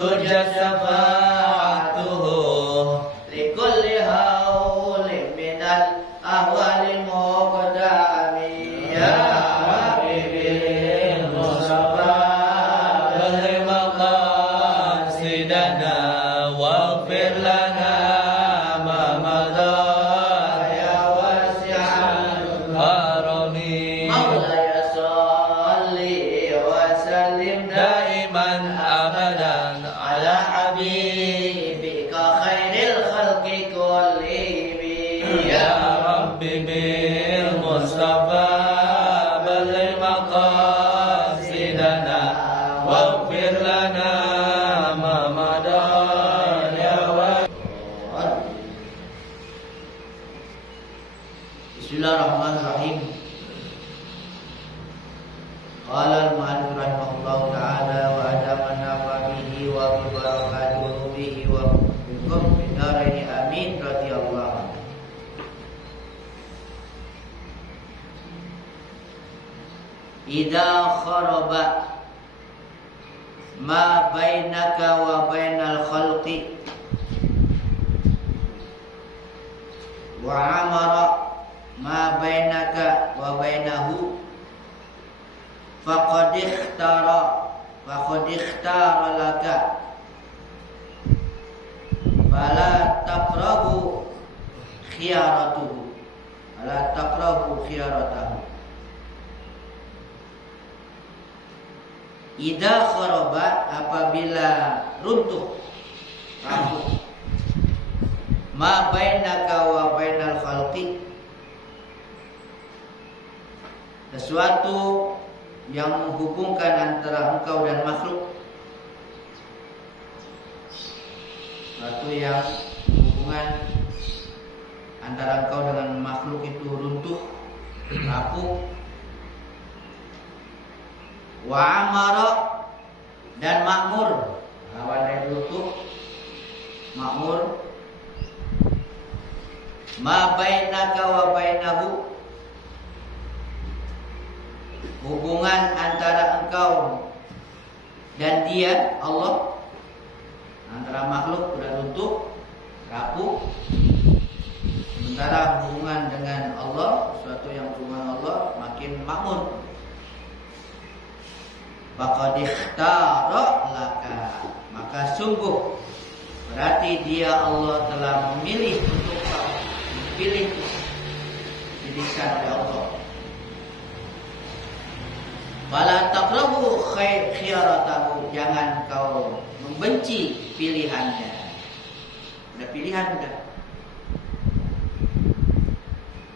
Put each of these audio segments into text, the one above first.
turja syafa'atuhu likulli haulin minal ahwali muqdami ya Habibil Mustafa balligh maqasidana waghfir lana ma madha ya wasi'al karami maulaya sholli wa sallim daiman abadan ala habibika khairil khalqi kullihim ya rabbi bil mustafa balligh maqasidana waghfir lana ma madha ya Bismillahirrahmanirrahim. Qala al-mu'allif rahimahullahu ta'ala wa adamana bihi wa bi barakatuhu bihi wa bikum bidaraini amin radhiyallahu anhu. Idza kharaba ma bainaka wa bainal khalqi wa amara ma bainaka wa bainahu faqad ikhtara laka fala taqrabu khiyaratahu idza kharaba apabila runtuh rapuh ma bainaka wa bainal khalqi sesuatu yang menghubungkan antara engkau dan makhluk, sesuatu yang hubungan antara engkau dengan makhluk itu runtuh, rapuh. Wa amara dan makmur, lawan dari runtuh, makmur. Ma bainaka wa bainahu, hubungan antara engkau dan dia Allah, antara makhluk sudah runtuh, rapuh. Sementara hubungan dengan Allah, sesuatu yang hubungan Allah makin makmur. Faqad ikhtara laka, maka sungguh berarti dia Allah telah memilih untuk kau, dipilih, dipilihkan oleh Allah. Fala taqrabu khiyaratahu, jangan kau membenci pilihannya. Udah pilihan udah.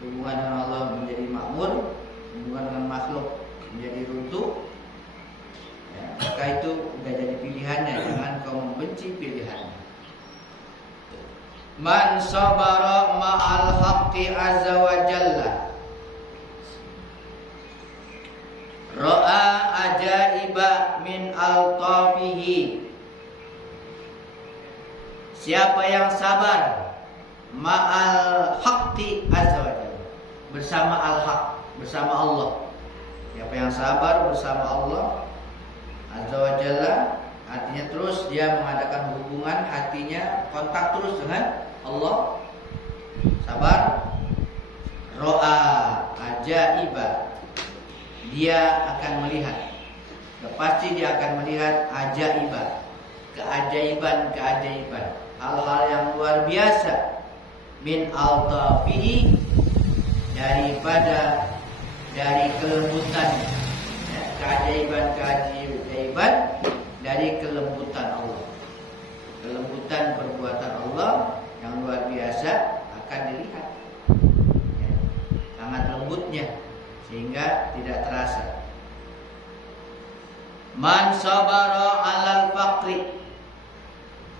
Hubungan dengan Allah menjadi makmur, hubungan dengan makhluk menjadi runtuh. Ya, maka itu udah jadi pilihannya, jangan kau membenci pilihannya. Man sabara ma'al haqqi azza wa jalla ra'a ajaiba min altafihi. Siapa yang sabar ma'al haqqi azza wa jalla, bersama al-haq, bersama Allah. Siapa yang sabar bersama Allah azza wa jalla, artinya terus dia mengadakan hubungan hatinya, kontak terus dengan Allah. Sabar. Ra'a ajaiba, dia akan melihat, pasti dia akan melihat ajaiban, keajaiban, hal-hal yang luar biasa, min altafihi, dari kelembutan, ya, keajaiban dari kelembutan Allah, kelembutan perbuatan Allah yang luar biasa akan dilihat, ya, sangat lembutnya sehingga tidak terasa. Man sabara 'alal faqri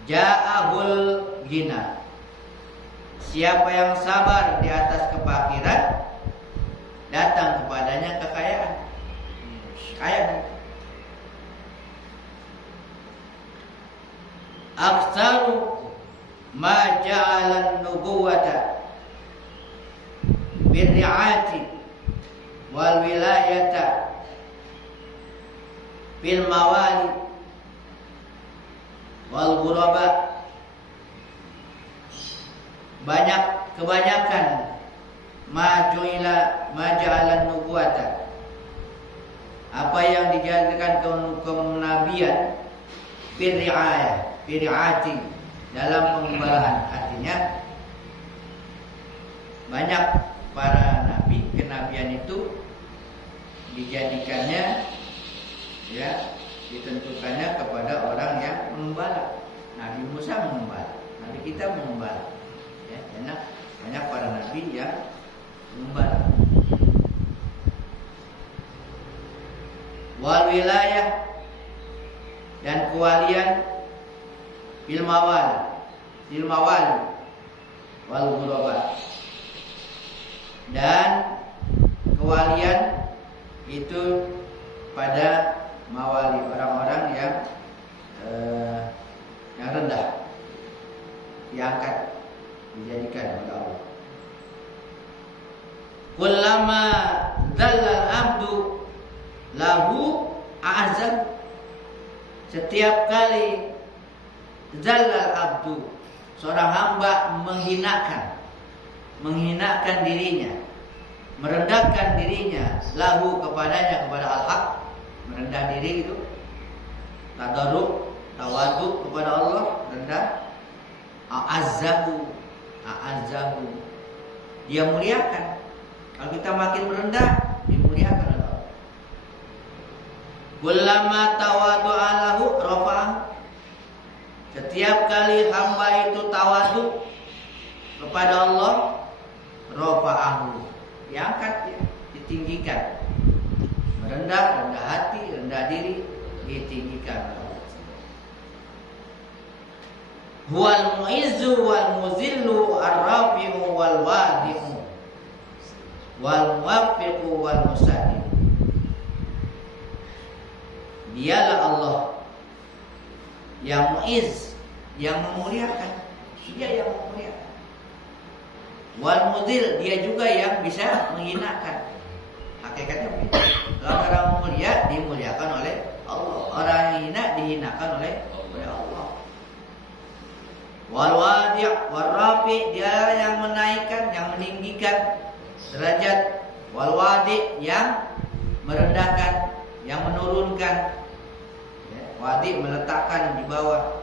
ja'ahul ghina. Siapa yang sabar di atas kefakiran, datang kepadanya kekayaan. Kaya. Aktsaru ma ja'ala an-nubuwata birri'ati wal wilayata bil mawali wal ghuraba. Kebanyakan maja'alan nubuwata, apa yang dijadikan kenabian, fir'ati, dalam pengembalaan. Artinya banyak para nabi, kenabian itu dijadikannya, ya, ditentukannya kepada orang yang mengembala. Nabi Musa mengembala, Nabi kita mengembala, ya, karena banyak para nabi yang mengembala. Wal wilayah, dan kewalian, bil mawali wal ghuraba, dan kewalian itu pada mawali, orang-orang yang rendah, diangkat, dijadikan oleh Allah. Kullama dzallal abdu lahu a'zam, setiap kali dzallal abdu, seorang hamba menghinakan dirinya, merendahkan dirinya, lahu, kepadanya, kepada al-haq, merendah diri itu tadarruk, tawadhu kepada Allah, rendah, a'azzahu, dia muliakan. Kalau kita makin merendah, dimuliakan oleh Allah. Kullama tawadhu'a lahu rafa'ah, setiap kali hamba itu tawadhu kepada Allah, rafa'ahu, diangkat, ya, ditinggikan. Rendah hati, rendah diri, ditinggikan. Huwal mu'izzu wal muzillu ar-rafi'u wal wadi'u wal muwaffiqu wal musaddiq. Dialah Allah yang mu'izz, yang memuliakan, dia yang memuliakan. Wal muzil, dia juga yang bisa menghinakan. Hakikatnya begitu. Kalau orang mulia dimuliakan oleh Allah, orang yang hina dihinakan oleh Allah. Wal wadi' wal rafi', dia yang menaikkan, yang meninggikan derajat. Wal wadi', yang merendahkan, yang menurunkan. Wadi' meletakkan di bawah.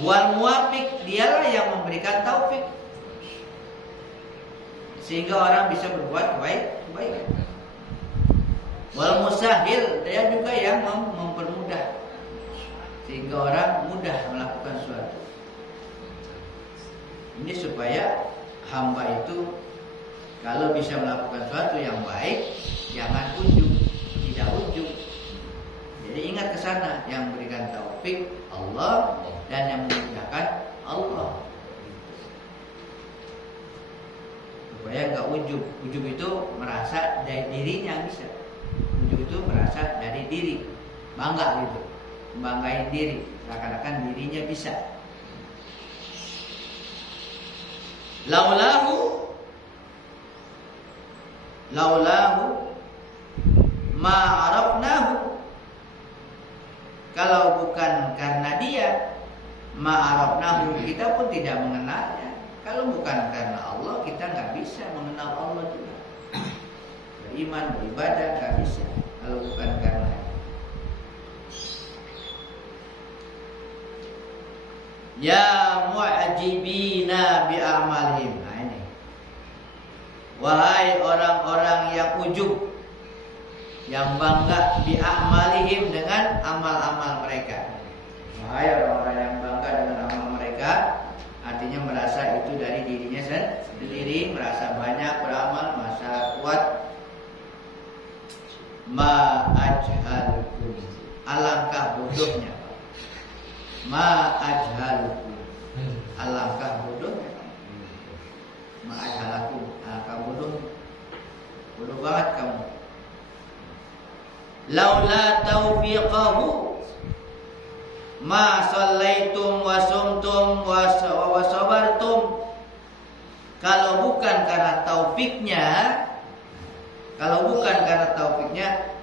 Wal muwafiq, dialah yang memberikan taufik sehingga orang bisa berbuat kebaikan. Wal musahhil, dia juga yang mempermudah sehingga orang mudah melakukan sesuatu. Ini supaya hamba itu kalau bisa melakukan sesuatu yang baik, jangan tidak ujub. Jadi ingat ke sana, yang memberikan taufik Allah dan yang memudahkan Allah. Supaya enggak ujub. Ujub itu merasa dari dirinya bisa. Ujub itu merasa dari diri, bangga gitu, membanggain diri, seakan-akan dirinya bisa. Laulahu ma arafnahu, kalau bukan karena dia, ma arafnahu, kita pun tidak mengenalnya. Kalau bukan karena Allah, kita nggak bisa mengenal Allah juga. Beriman, beribadah nggak bisa kalau bukan karena. Ya mu'ajibina bi amalihim. Nah ini. Wahai orang-orang yang ujub, yang bangga bi amalihim, dengan amal-amal mereka. Wahai orang-orang yang bangga dengan amal mereka, artinya merasa itu dari dirinya sendiri, merasa banyak beramal, merasa kuat. Ma ajhalukum, alangkah bodohnya. Ma ajhalukum, alangkah bodohnya. Ma ajhalakum, alangkah bodohnya. Bodoh banget kamu. Laula taufiqahu ma shallaitum wa sumtum wa sabartum. Kalau bukan karena taufiknya,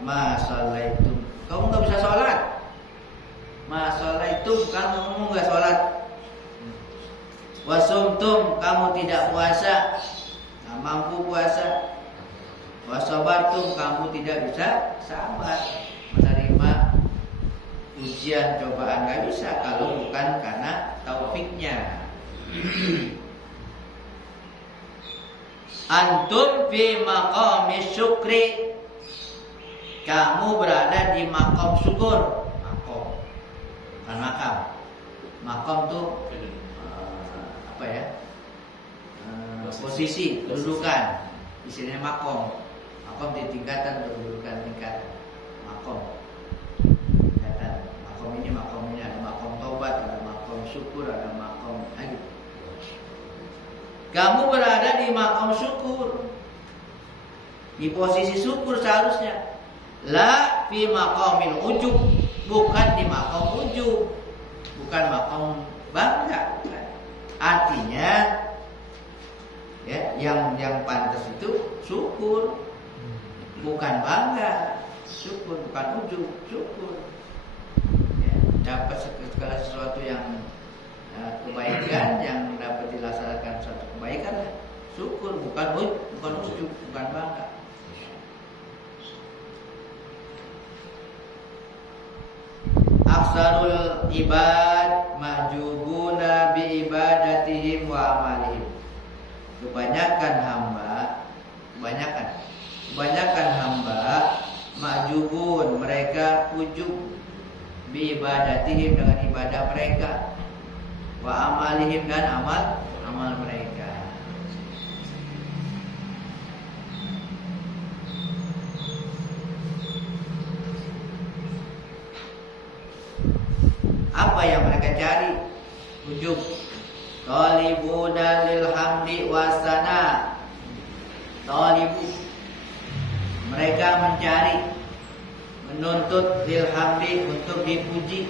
ma shallaitum, kamu enggak bisa sholat. Ma sholaitum, kamu enggak sholat. Wasumtum, kamu tidak puasa, nggak mampu puasa. Wasabartum, kamu tidak bisa sabar menerima ujian cobaan, nggak bisa kalau bukan karena taufiknya. Antum fi maqami syukri, kamu berada di makom syukur. Makom, bukan makam. Makom tuh apa ya? Posisi, kedudukan. Istilahnya makom. Makom di tingkatan, kedudukan tingkat. Makom. Tingkatan. Makom ini ada makom taubat, ada makom syukur, ada makom lagi. Kamu berada di makom syukur, di posisi syukur seharusnya. La fi maqamil ujub, bukan di makom ujub, bukan makom bangga. Artinya ya, yang pantas itu syukur, bukan bangga. Syukur bukan ujub, syukur. Ya, dapat segala sesuatu yang kebaikan, yang dapat dilaksanakan suatu kebaikan, syukur, bukan ujub, bukan bangga. Aksarul ibad mahjubuna bi ibadatihim wa amalihim. Kebanyakan hamba mahjubun, mereka ujub bi ibadatihim, dengan ibadah mereka, wa amalihim, dan amal mereka. Apa yang mereka cari? Ujub. Talibuna lil hamdi wasana. Talibu, mereka mencari, menuntut lil hamdi, untuk dipuji,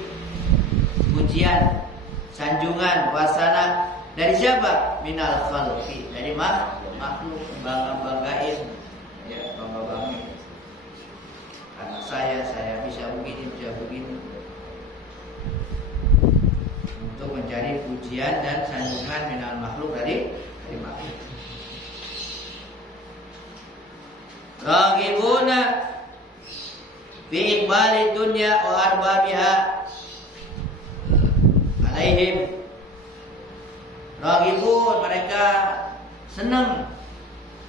pujian, sanjungan, wasana. Dari siapa? Minal khalqi, dari makhluk. Bangga-banggain, ya, bangga-banggain. Karena saya bisa begini, bisa begini. Untuk mencari pujian dan sanjungan minal makhluk, dari makhluk. Raghibuna fi iqbali dunya wa arbabiha alaihim. Raghibun, mereka senang,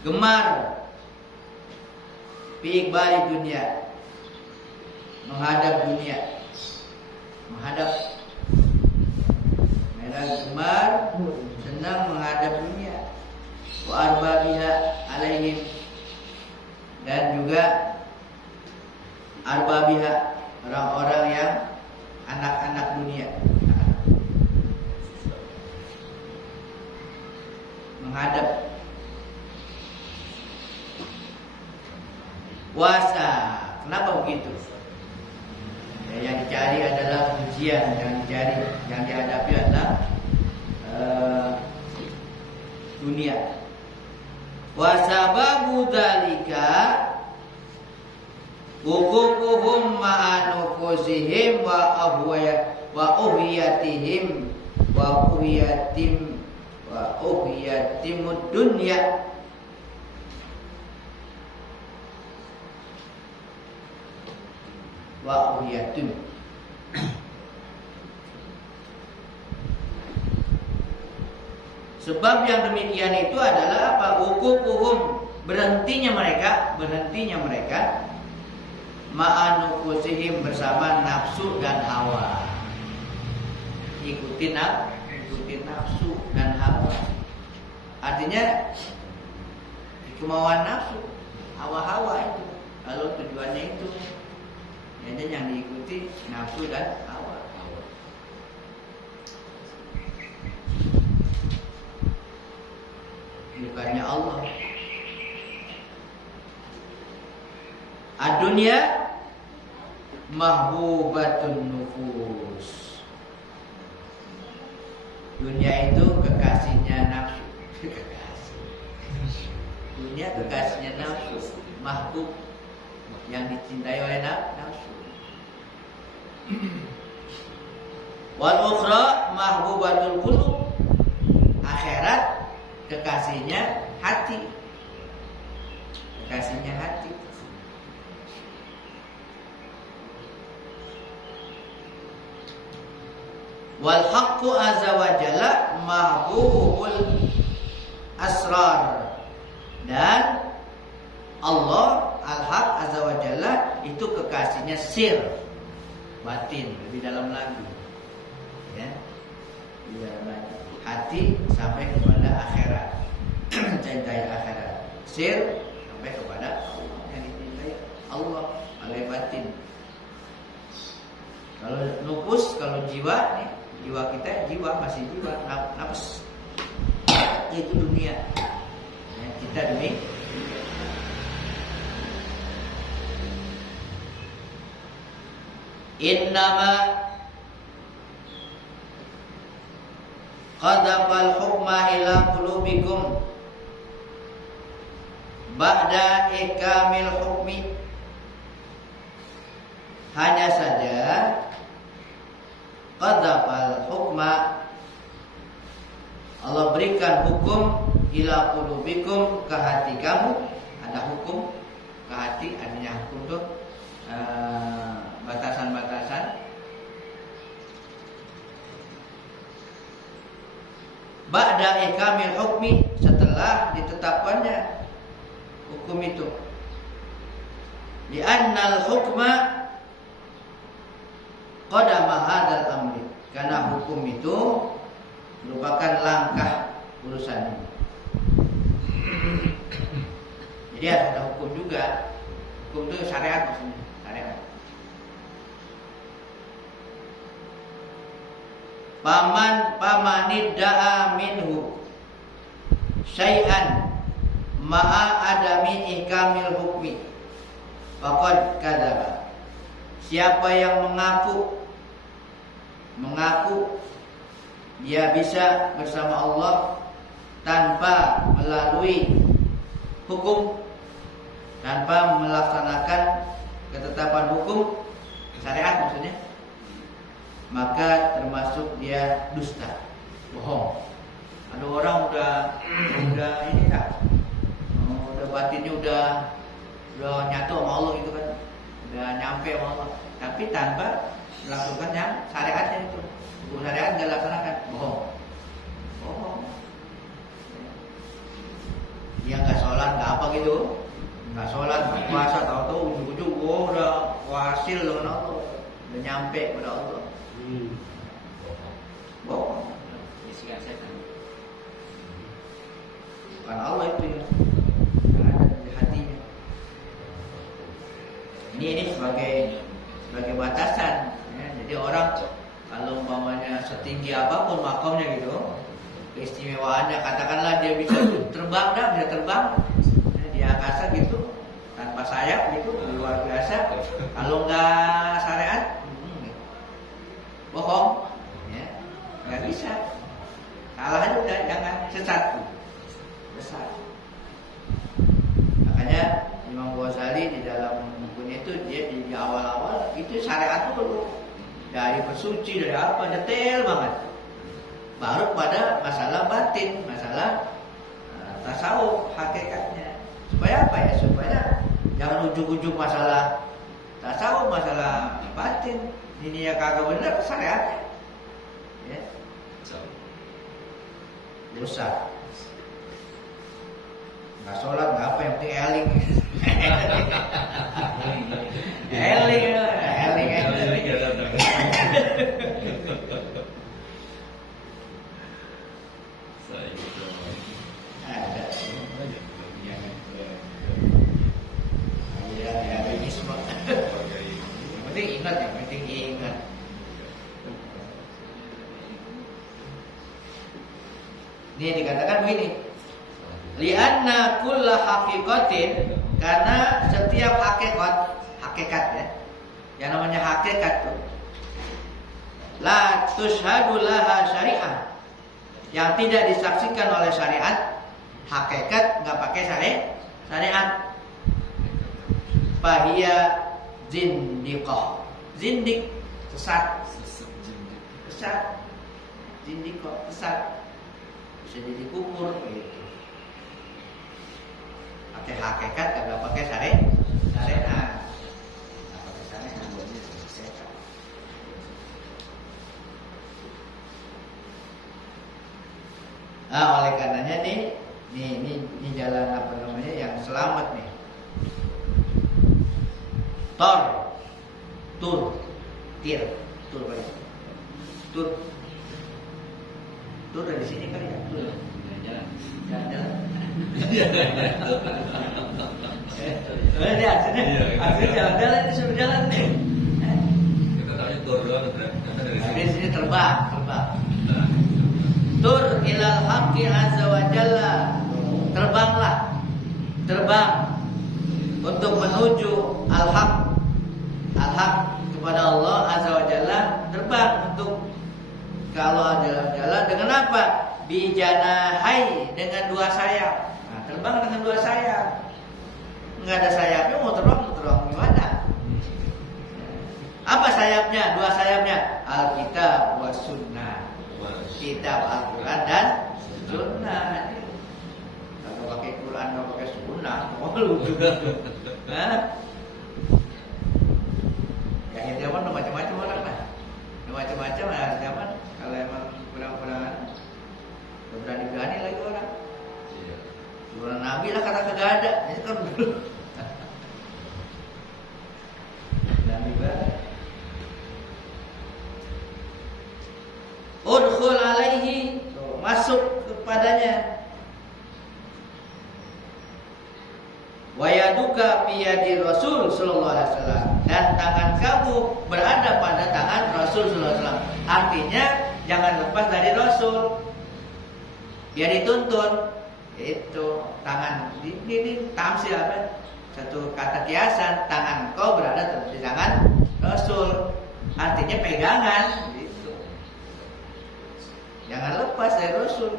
gemar, fi iqbali dunya, menghadap dunia, mereka gemar, senang menghadap dunia. Wa arbabiha alaihim, dan juga arbabiha, orang-orang yang anak-anak dunia, menghadap. Puasa, kenapa begitu? Ya, yang dicari adalah pujian, yang dihadapi adalah dunia. Wasababu dzalika wuqufuhum ma'anufusihim wa uhiyatimud dunya. Wa uhiyatim, sebab yang demikian itu adalah apa? Wuqufuhum, berhentinya mereka ma'anufusihim, bersama nafsu dan hawa. Ikuti nafsu dan hawa. Artinya kemauan nafsu, hawa-hawa itu. Kalau tujuannya itu, jadi yang diikuti nafsu dan hawa. Bukannya Allah. Ad-dunya mahbubatun nufus. Dunia itu kekasihnya nafsu. Dunia kekasihnya nafsu, mahbub, yang dicintai oleh nafsu. Wal ukhra mahbubatul qulub. Akhirat kekasihnya hati. Kekasihnya hati. Wal haqqu azza wa jalla mahbubul asrar. Dan Allah al-haq azza wa jalla itu kekasihnya sir, batin, lebih dalam lagi. Ya. Lebih dalam lagi. Hati sampai kepada akhirat. Cintai akhirat. Sir sampai kepada Allah, yang dicintai Allah oleh batin. Kalau nufus, kalau jiwa nih, jiwa kita, jiwa masih jiwa, nafas, yaitu dunia. Ya, kita demi innama qadafal hukma ila qulubikum ba'da ikamil hukmi. Hanya saja qadafal hukma, Allah berikan hukum ila qulubikum, ke hati kamu. Ada hukum ke hati, adanya hukum tuh batasan-batasan. Ba'da ikamil hukmi, setelah ditetapkannya hukum itu. Li'annal hukma qadama hadzal amri, karena hukum itu merupakan langkah urusan ini. Jadi ada hukum juga. Hukum itu syariat maksudnya, syariat. Pamanidda'a minhu syai'an ma'a adami ikamil hukmi faqad kadzaba. Siapa yang mengaku dia bisa bersama Allah tanpa melalui hukum, tanpa melaksanakan ketetapan hukum syariat maksudnya, maka termasuk dia dusta, bohong. Ada orang udah ini tak, udah batinnya udah nyatu sama Allah gitu kan, udah nyampe sama Allah, tapi tanpa melakukan yang syariatnya itu, hukum syariat nggak laksanakan, bohong. Dia nggak sholat, nggak apa gitu, nggak sholat, nggak puasa, tahu-tahu ujung-ujung udah wasil dengan Allah, udah nyampe pada Allah. Bohong. Bisikan setan. Bukan Allah itu ya, yang ada di hatinya. Ini sebagai batasan. Ya. Jadi orang kalau umpamanya setinggi apapun makomnya gitu, keistimewaannya, katakanlah dia bisa terbang, bisa terbang di angkasa gitu tanpa sayap gitu, luar biasa. Kalau nggak syariat, bohong, ya, nggak bisa. Salah aja udah, jangan sesat, besar. Makanya Imam Ghazali di dalam bukunya itu dia di awal-awal itu syariat itu dulu dari bersuci, dari apa, detail banget. Baru pada masalah batin, masalah tasawuf hakikatnya. Supaya apa ya? Supaya jangan ujung-ujung masalah tasawuf, masalah batin. Ini ya kagak benar syariatnya. Ya. Rusak. Nggak sholat, nggak apa, yang penting eling. Eling. Yang penting ingat. Ini dikatakan begini, lianna kulla haqiqatin, karena setiap hakikat ya, yang namanya hakikat tuh, la tushhadu laha syariah, yang tidak disaksikan oleh syariat, hakikat nggak pakai syariat, fahiya zindiqah, zindik, sesat, besar. Zindiko besar. Bisa jadi kufur gitu. Pakai hakikat kagak pakai syariat. Nah, pakai syariat buatnya setan. Oleh karenanya ini jalan apa namanya yang selamat nih. Tur dari sini kali ya. Jalan. Dia aslinya jalan-jalan disuruh jalan nih. Kita tahunya tur doang dari sini. Dari sini terbang. Tur ilal haqqi azza wa jalla. Terbang untuk menuju al-haq kepada Allah azza wa jalla. Terbang untuk ke Allah azza wa jalla dengan apa? Bijanahai, dengan dua sayap. Nah, terbang dengan dua sayap. Enggak ada sayapnya mau terbang gimana? Apa sayapnya? Dua sayapnya Alkitab wa sunnah. Kitab Al-Quran dan sunnah. Kalau pakai Quran, kalau pakai sunnah, lu juga. Ya ini zaman macam-macam orang lah. Macam-macam lah zaman. Kalau emang kurang-kurangan, berani-berani lagi orang. Surah Nabi lah kata kagak ada. Ini kan dulu. Nabi banget. Udkhul alaihi, masuk kepadanya. Wa yaduka fi yadi Rasul sallallahu alaihi wasallam, dan tangan kamu berada pada tangan Rasul sallallahu alaihi wasallam. Artinya jangan lepas dari Rasul. Biar dituntun. Itu tangan ini tamsil apa? Satu kata kiasan, tangan kau berada di tangan Rasul. Artinya pegangan. Jangan lepas dari Rasul.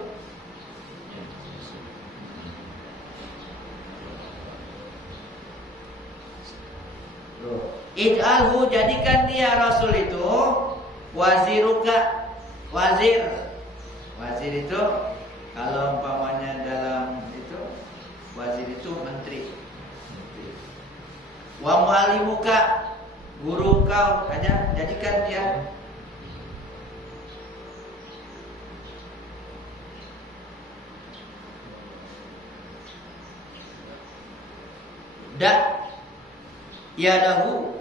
Ij'alhu, jadikan dia Rasul itu waziruka. Wazir itu kalau umpamanya dalam itu wazir itu menteri. Wa muallimuka, guru kau aja, jadikan dia. Yadahu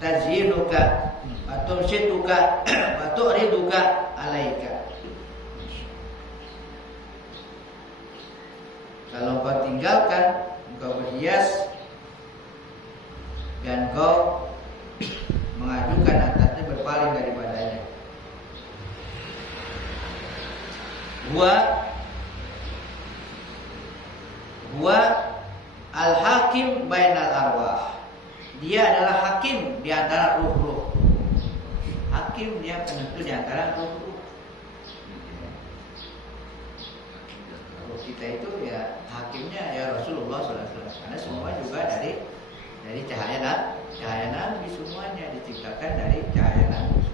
tazinuka atau situka atau riduka alaika. Kalau kau tinggalkan, engkau berhias dan kau mengajukan atasnya, berpaling daripadanya. Gua al-hakim bainal arwah. Dia adalah hakim di antara ruh-ruh. Hakim, dia penentu di antara ruh-ruh. Kalau kita itu ya hakimnya ya Rasulullah SAW. Karena semua juga dari cahaya Nabi, semuanya diciptakan dari cahaya Nabi.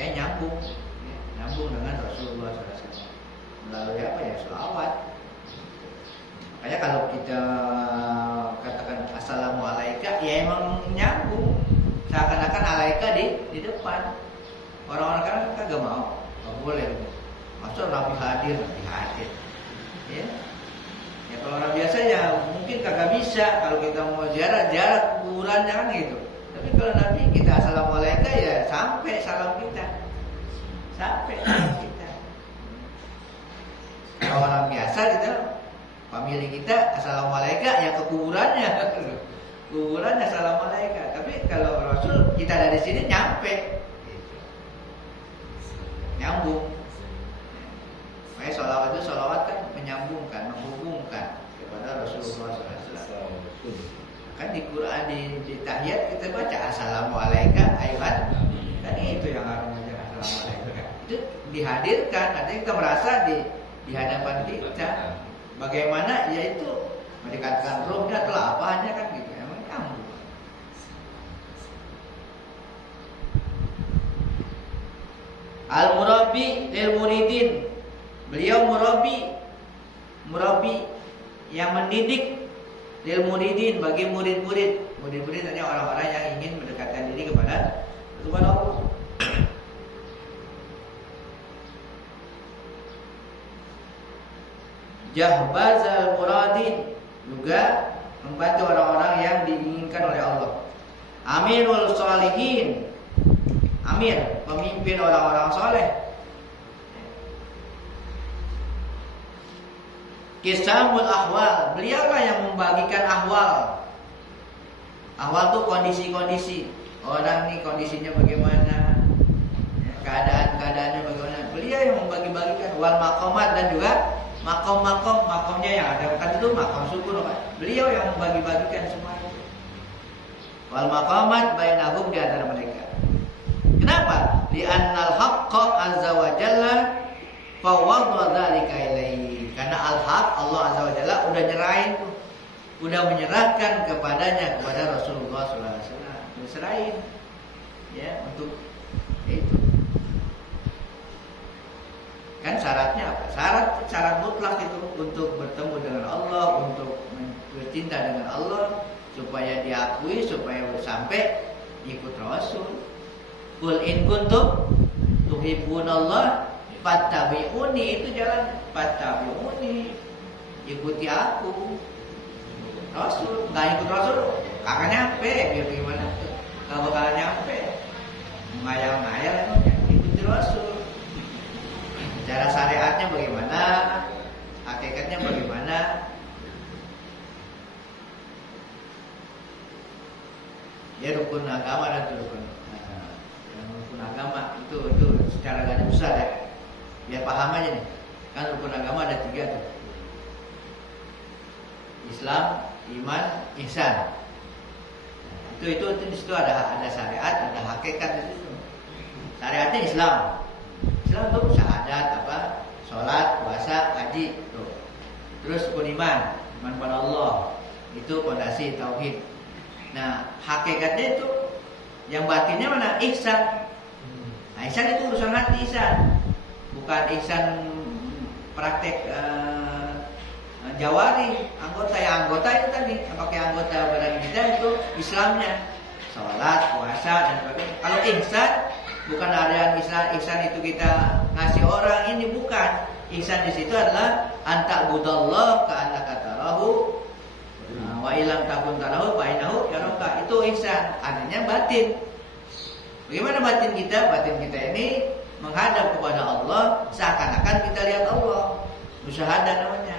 Kayak nyambung dengan Rasulullah SAW. Melalui apa ya? Selawat. Makanya kalau kita katakan assalamualaikum, ya emang nyambung. Seakan-akan alaika di depan. Orang-orang kan kagak mau, nggak boleh. Maksud Nabi hadir. Ya kalau orang biasa ya mungkin kagak bisa. Kalau kita mau ziarah kuburan jangan gitu. Tapi kalau Nabi kita assalamualaikum ya sampai salam kita. Kalau orang biasa gitu, famili kita assalamualaikum ya ke kuburannya assalamualaikum. Tapi kalau Rasul kita dari sini nyampe gitu. Nyambung. Makanya sholawat kan menyambungkan, menghubungkan kepada Rasulullah SAW. Kan di Quran di tahiyat kita baca assalamualaikum ayuhan. Kan itu yang harus baca assalamualaikum. Itu dihadirkan, artinya kita merasa di hadapan kita. Bagaimana yaitu mendekatkan rohnya atau apanya kan gitu. Emang nyambung. Al-murabbi lil muridin. Beliau murabbi yang mendidik lil muridin bagi murid-murid. Murid-murid hanya orang-orang yang ingin mendekatkan diri kepada Allah. Jahbazal muradin, juga membantu orang-orang yang diinginkan oleh Allah. Amirul sholihin, amir, pemimpin orang-orang soleh. Kisamul ahwal, beliaulah yang membagikan ahwal. Ahwal itu kondisi-kondisi orang ini, kondisinya bagaimana, keadaannya bagaimana. Beliau yang membagi-bagikan. Wal maqamat, dan juga makomnya yang ada, kan itu makom syukur kan. Beliau yang membagi-bagikan semua itu. Wal maqamat bainahum, di antara mereka. Kenapa? Li'annal haqqa azza wa jalla fawwadha dzalika ilaihi. Karena al-haq, Allah azza wa jalla udah nyerahin tuh. Udah menyerahkan kepadanya, kepada Rasulullah sallallahu alaihi wasallam. Diserahin ya untuk itu. Kan syaratnya apa? Syarat mutlak itu untuk bertemu dengan Allah, untuk bercinta dengan Allah, supaya diakui, supaya sampai ikut Rasul. Qul in kuntum tuhibbunallah fattabi'uni, itu jalan. Fattabi'uni, ikuti aku. Rasul, nggak ikut Rasul kagak nyampe. Biar gimana? Kalau bakal nyampe, ngayal-ngayal emangnya. Ikuti Rasul. Cara syariatnya bagaimana, hakikatnya bagaimana. Ya rukun agama dan rukun agama itu secara garis besar ya. Biar paham aja nih. Kan rukun agama ada 3 tuh. Islam, iman, ihsan. Itu di situ ada syariat, ada hakikat di situ. Syariatnya Islam. Islam itu syahadat, sholat, puasa, haji tuh. Terus rukun iman pada Allah. Itu fondasi tauhid. Nah, hakikatnya itu yang batinnya mana? Ihsan. Nah, ihsan itu urusan hati, ihsan. Bukan ihsan praktek jawari, anggota itu tadi. Pakai anggota badan kita itu Islamnya. Sholat, puasa dan sebagainya. Kalau ihsan bukan area ihsan itu kita ngasih orang, ini bukan. Ihsan di situ adalah anta'budallah ka'annaka tarahu wa illam takun tarahu fa innahu yaraka. Itu ihsan, artinya batin. Bagaimana batin kita? Batin kita ini menghadap kepada Allah seakan-akan kita lihat Allah. Musyahadah namanya.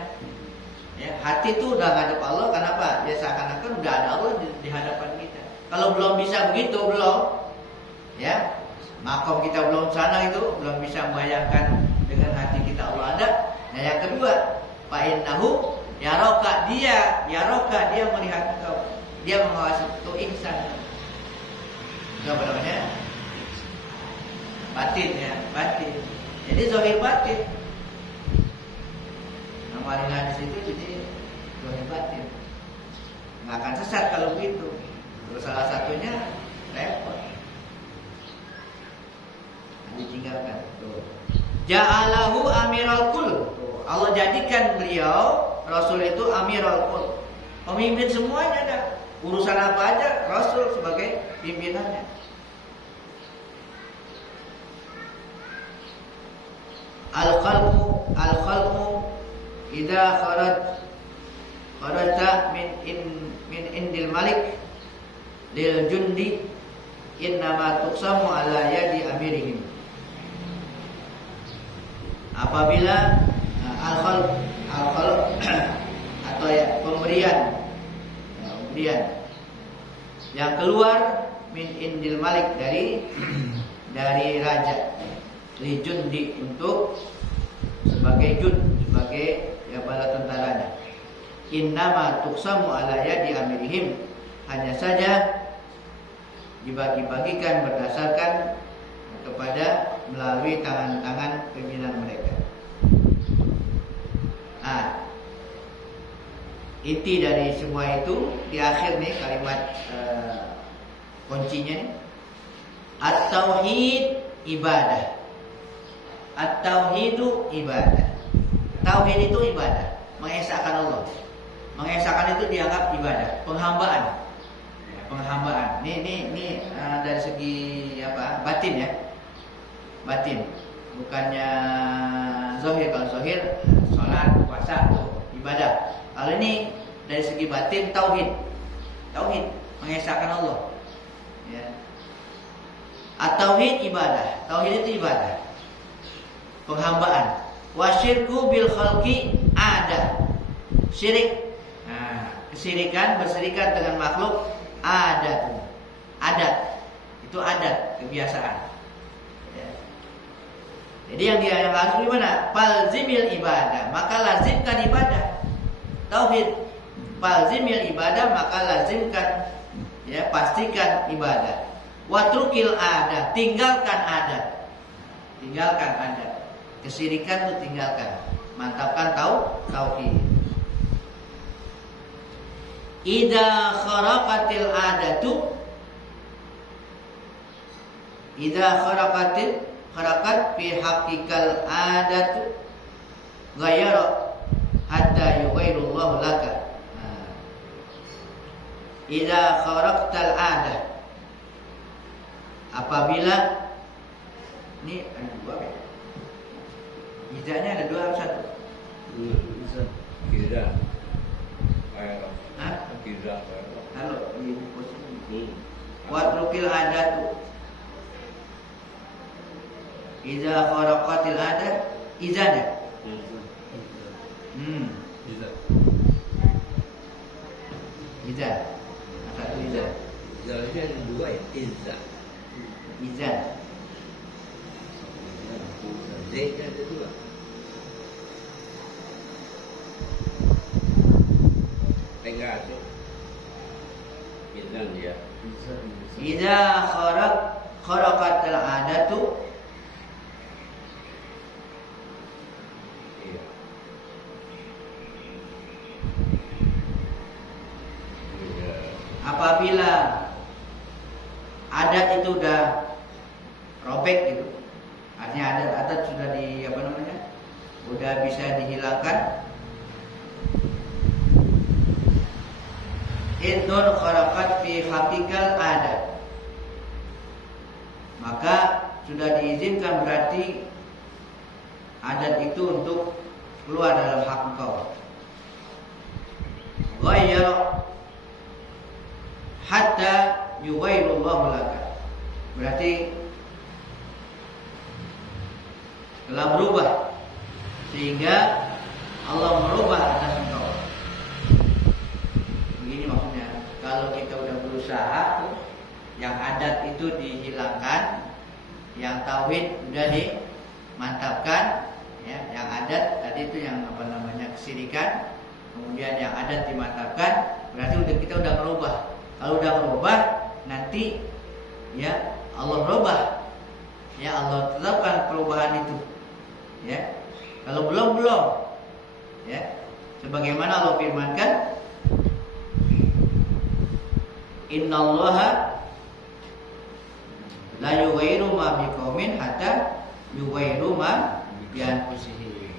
Ya, hati itu udah ngadep Allah, kenapa? Ya seakan-akan udah ada Allah di hadapan kita. Kalau belum bisa begitu, ya, makom kita belum sana, itu belum bisa membayangkan dengan hati kita Allah ada. Nah, yang kedua, fa innahu yaraka, dia melihat engkau, dia mengawasi. Itu ihsan. Itu apa namanya? Batin ya, batin. Jadi zahir batin. Nama hadis itu jadi zahir batin. Nggak akan sesat kalau begitu. Terus salah satunya repot. Ditinggalkan. Tuh. Ja'alahu amiral kul. Allah jadikan beliau Rasul itu amiral kul. Pemimpin semuanya ada. Urusan apa aja Rasul sebagai pimpinannya. Al-khalqu idza kharajta min indil malik lil jundi innama tuqsamu ala yadi amirihim. Apabila al-khalq atau ya pemberian yang keluar min indil malik dari raja, li jundi, untuk sebagai jund, sebagai ya bala tentaranya. Innama tuqsamu ala yadi amirihim, hanya saja dibagi-bagikan berdasarkan kepada melalui tangan-tangan pimpinan mereka. Inti dari semua itu di akhir nih kalimat kuncinya nih, at-tauhid ibadah. At-tauhidu ibadah. Tauhid itu ibadah, mengesahkan Allah. Mengesahkan itu dianggap ibadah, penghambaan. Ya, penghambaan. Ini dari segi apa? Batin ya. Batin. Bukannya zahir. Kalau zahir salat, puasa itu ibadah. Kalau ini dari segi batin tauhid. Tauhid, mengesahkan Allah. Ya. At-tauhid ibadah. Tauhid itu ibadah. Penghambaan. Wasyirku bil khalqi ada. Syirik. Nah, kesyirikan berserikat dengan makhluk ada. Adat. Itu adat, kebiasaan. Ya. Jadi yang harus gimana? Falzimil ibadah, maka lazimkan ibadah. Tauhid. Falzimil ibadah, maka lazimkan, ya, pastikan ibadah. Watrukil ada, tinggalkan adat. Tinggalkan adat. Kesyirikan itu tinggalkan. Mantapkan tauhid. Idza kharaqatil adatu, idza kharaqat fi haqiqal adatu ghayara hatta yughayrullahu laka. Idza kharaqtal adah, apabila ini ada dua ya. Izanya ada dua atau satu? Kira. Hah? Kira. Halo, di posisi. Watrukil adatu. Iza kharaqatil adat, izanya. Bisa. Iza. Satu iza. Jalannya ada dua ya. Iza. Z-nya ada dua. Enggak ada. Izan ya. Iza kharaqatil adatu. Iya. Apabila adat itu udah robek gitu, artinya adat sudah udah bisa dihilangkan. Idun kharaqat fi haqiqal adat, maka sudah diizinkan, berarti adat itu untuk keluar dalam hak engkau. Ghayyar hatta yughayrullahu laka, berarti telah berubah sehingga Allah merubah atas engkau. Begini maksudnya, kalau kita udah berusaha, yang adat itu dihilangkan, yang tauhid udah dimantapkan, ya, yang adat tadi itu yang kesyirikan, kemudian yang adat dimantapkan, berarti kita udah merubah. Kalau udah merubah, nanti ya Allah merubah, ya Allah tetapkan perubahan itu, ya. Kalau belum, ya. Sebagaimana Allah firmankan, Innallaha la yughayyiru ma biqaumin hatta yughayyiru ma bi anfusihim.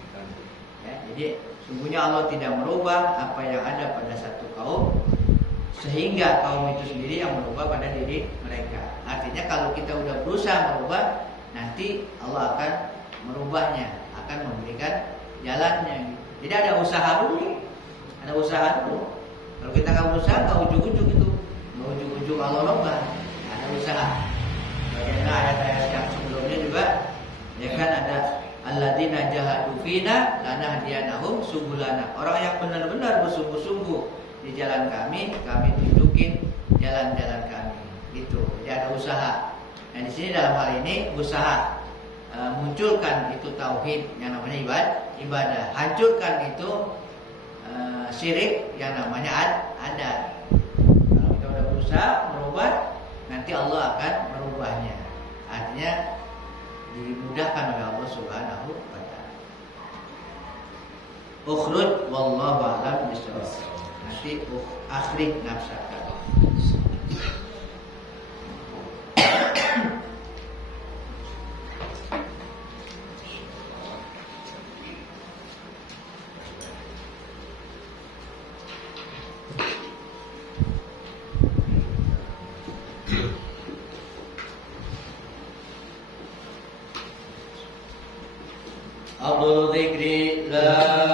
Ya, jadi sungguhnya Allah tidak merubah apa yang ada pada satu kaum sehingga kaum itu sendiri yang merubah pada diri mereka. Artinya kalau kita udah berusaha merubah, nanti Allah akan merubahnya, akan memberikan jalannya. Jadi ada usaha dulu. Kalau kita nggak berusaha, nggak ujung-ujung itu. Ujung-ujung Allah rubah, ada usaha. Bagaimana ayat-ayat yang sebelumnya juga, ya kan, ada alladzina jahadu fina lanahdiyanahum subulana. Orang yang benar-benar bersungguh-sungguh di jalan kami tunjukin jalan-jalan kami. Gitu. Jadi ada usaha. Nah di sini dalam hal ini usaha munculkan itu tauhid yang namanya ibadah, hancurkan itu syirik yang namanya adat. Berusaha merubah, nanti Allah akan merubahnya. Artinya dimudahkan oleh Allah Subhanahu wa taala. Ukhruj wallahu a'lam bishawab. Nanti akhrij nafsaka. Abdul Dzikri la